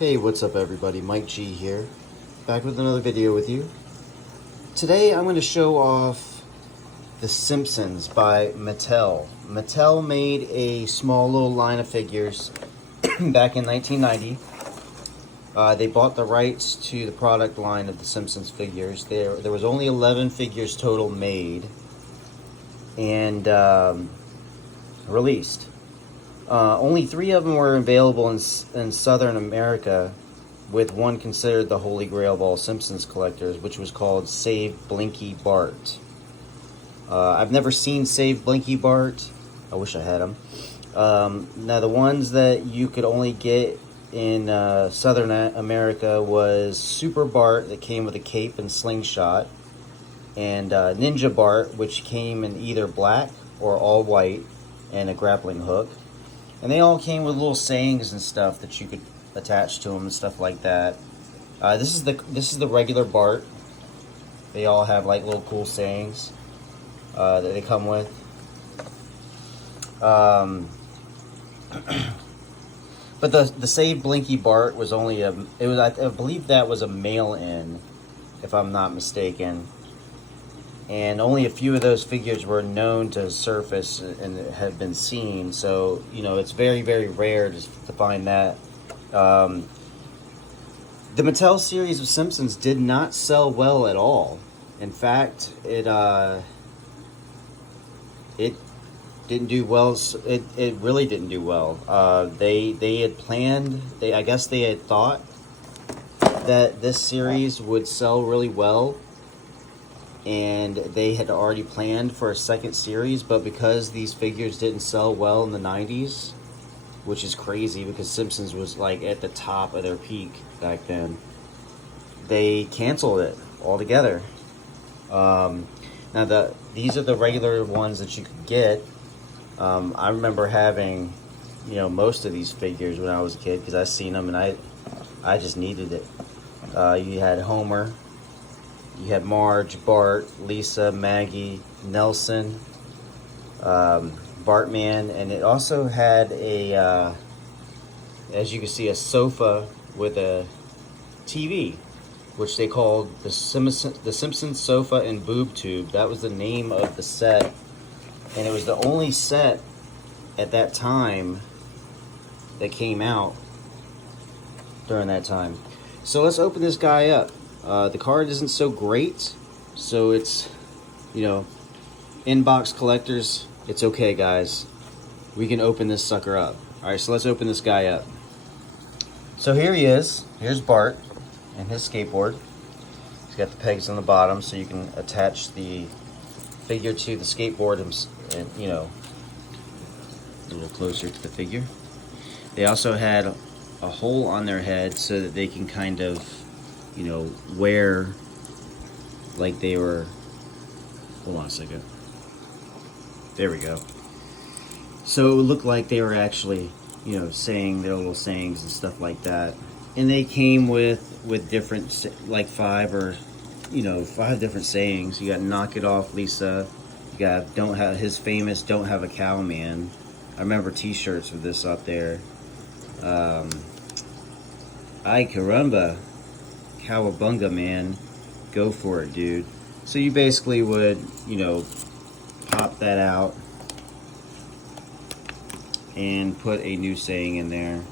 Hey, what's up everybody? Mike G here, back with another video with you. Today I'm going to show off the Simpsons by Mattel. Mattel made a small little line of figures back in 1990. They bought the rights to the product line of the Simpsons figures. There was only 11 figures total made and released. Only 3 of them were available in Southern America, with one considered the holy grail of all Simpsons collectors, which was called Save Blinky Bart. I've never seen Save Blinky Bart. I wish I had him. Now, the ones that you could only get in Southern America was Super Bart, that came with a cape and slingshot, and Ninja Bart, which came in either black or all white and a grappling hook. And they all came with little sayings and stuff that you could attach to them and stuff like that. This is the regular Bart. They all have like little cool sayings that they come with. But the Save Blinky Bart was only I believe that was a mail-in, if I'm not mistaken. And only a few of those figures were known to surface and have been seen. So, you know, it's very, very rare to find that. The Mattel series of Simpsons did not sell well at all. In fact, it didn't do well. It really didn't do well. They had planned. I guess they had thought that this series would sell really well, and they had already planned for a second series, but because these figures didn't sell well in the 90s, which is crazy because Simpsons was like at the top of their peak back then, they canceled it altogether. Now these are the regular ones that you could get. I remember having, you know, most of these figures when I was a kid because I seen them and I just needed it. You had Homer. You had Marge, Bart, Lisa, Maggie, Nelson, Bartman, and it also had a, as you can see, a sofa with a TV, which they called the Simpsons Sofa and Boob Tube. That was the name of the set, and it was the only set at that time that came out during that time. So let's open this guy up. The card isn't so great, so it's, you know, inbox collectors, it's okay, guys. We can open this sucker up. Alright, so let's open this guy up. So here he is. Here's Bart and his skateboard. He's got the pegs on the bottom so you can attach the figure to the skateboard and, you know, a little closer to the figure. They also had a hole on their head so that they can kind of, you know, wear like they were, hold on a second, there we go. So it looked like they were actually, you know, saying their little sayings and stuff like that. And they came with different, like 5 different sayings. You got knock it off, Lisa. You got don't have, his famous don't have a cow man. I remember t-shirts with this up there. Ay caramba, cowabunga, man, go for it, dude. So you basically would, you know, pop that out and put a new saying in there.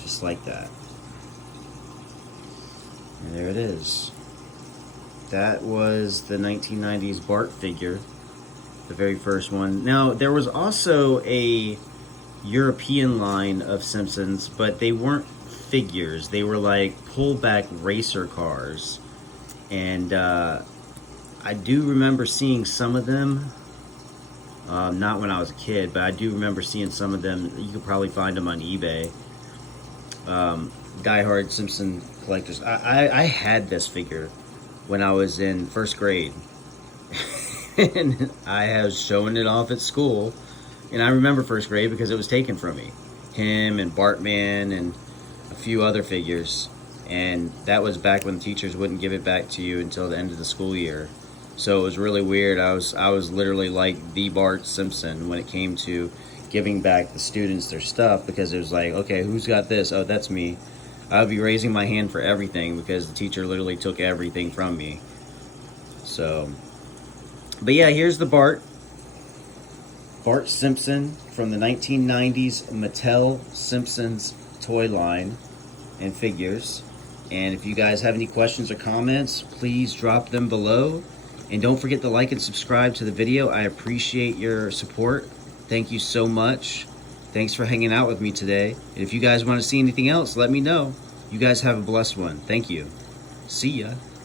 Just like that. And there it is. That was the 1990s Bart figure, the very first one. Now, there was also a European line of Simpsons, but they weren't figures. They were like pullback racer cars. And I do remember seeing some of them. Not when I was a kid, but I do remember seeing some of them. You could probably find them on eBay. Diehard Simpson collectors. I had this figure when I was in first grade. And I was showing it off at school. And I remember first grade because it was taken from me. Him and Bartman and a few other figures. And that was back when teachers wouldn't give it back to you until the end of the school year. So it was really weird. I was literally like the Bart Simpson when it came to giving back the students their stuff, because it was like, okay, who's got this? Oh, that's me. I would be raising my hand for everything because the teacher literally took everything from me. So, but yeah, here's the Bart Simpson from the 1990s Mattel Simpsons toy line and figures. And if you guys have any questions or comments, please drop them below. And don't forget to like and subscribe to the video. I appreciate your support. Thank you so much. Thanks for hanging out with me today. And if you guys want to see anything else, let me know. You guys have a blessed one. Thank you. See ya.